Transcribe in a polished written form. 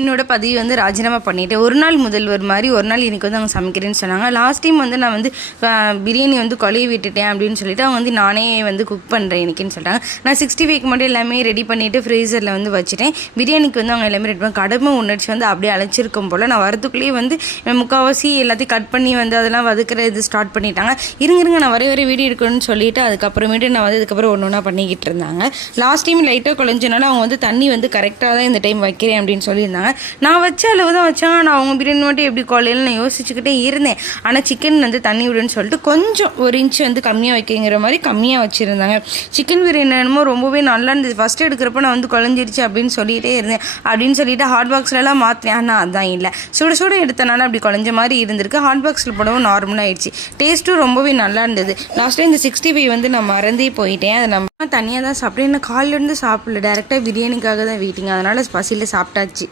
என்னோட பதவி வந்து ராஜினாமா பண்ணிட்டேன். ஒரு நாள் முதல்வர் மாதிரி ஒரு நாள் இன்றைக்கி வந்து அவங்க சமைக்கிறேன்னு சொன்னாங்க. லாஸ்ட் டைம் வந்து நான் வந்து பிரியாணி வந்து கொலையை விட்டுட்டேன் அப்படின்னு சொல்லிட்டு அவங்க வந்து நானே வந்து குக் பண்ணுறேன் இன்றைக்கின்னு சொல்லிட்டாங்க. நான் 65 மட்டும் எல்லாமே ரெடி பண்ணிவிட்டு ஃப்ரீசரில் வந்து வச்சுட்டேன். பிரியாணிக்கு வந்து அவங்க எல்லாமே ரெடி பண்ணி கடமை உணர்ச்சி வந்து அப்படியே அழைச்சிருக்கும் போல் நான் வரதுக்குள்ளேயே வந்து முக்கால்வாசி எல்லாத்தையும் கட் பண்ணி வந்து அதெல்லாம் வதக்கிறது ஸ்டார்ட் பண்ணிட்டாங்க. இருங்க நான் வர வீடியோ எடுக்கணும்னு சொல்லிவிட்டு அதுக்கப்புறமேட்டு நான் வந்து இதுக்கப்புறம் ஒன்று ஒன்றா பண்ணிக்கிட்டு இருந்தாங்க. லாஸ்ட் டைம் லைட்டாக குழஞ்சனால அவங்க வந்து தண்ணி வந்து கரெக்டாக தான் இந்த டைம் வைக்கிறேன் அப்படின்னு சொல்லியிருந்தாங்க. நான் வச்ச அளவு தான் வச்சாங்க. நான் அவங்க பிரியாணி மட்டும் எப்படி கொள்ளையில நான் யோசிச்சுக்கிட்டே இருந்தேன். ஆனால் சிக்கன் வந்து தண்ணி விடுன்னு சொல்லிட்டு கொஞ்சம் 1 இன்ச் வந்து கம்மியாக வைக்கிங்கிற மாதிரி கம்மியாக வச்சுருந்தாங்க. சிக்கன் பிரியாணி என்னமோ ரொம்பவே நல்லா இருந்தது. ஃபஸ்ட்டு எடுக்கிறப்ப நான் வந்து குழஞ்சிருச்சு அப்படின்னு சொல்லிகிட்டே இருந்தேன். அப்படின்னு சொல்லிட்டு ஹாட் பாக்ஸ்லலாம் மாற்றினேன். ஆனால் அதான் இல்லை, சுட எடுத்தனால அப்படி குழஞ்ச மாதிரி இருந்திருக்கு. ஹாட் பாக்ஸில் போடவும் நார்மலாக ஆயிடுச்சு. டேஸ்ட்டும் ரொம்பவே நல்லா இருந்தது. லாஸ்ட்டாக இந்த 65 வந்து நான் மறந்தே போயிட்டேன். அதை நம்ம தனியாக தான் சாப்பிட்டேன். என்ன காலிலேருந்து சாப்பிடல, டேரெக்டாக பிரியாணிக்காக தான் வெயிட்டிங். அதனால் பசியில் சாப்பிட்டாச்சு.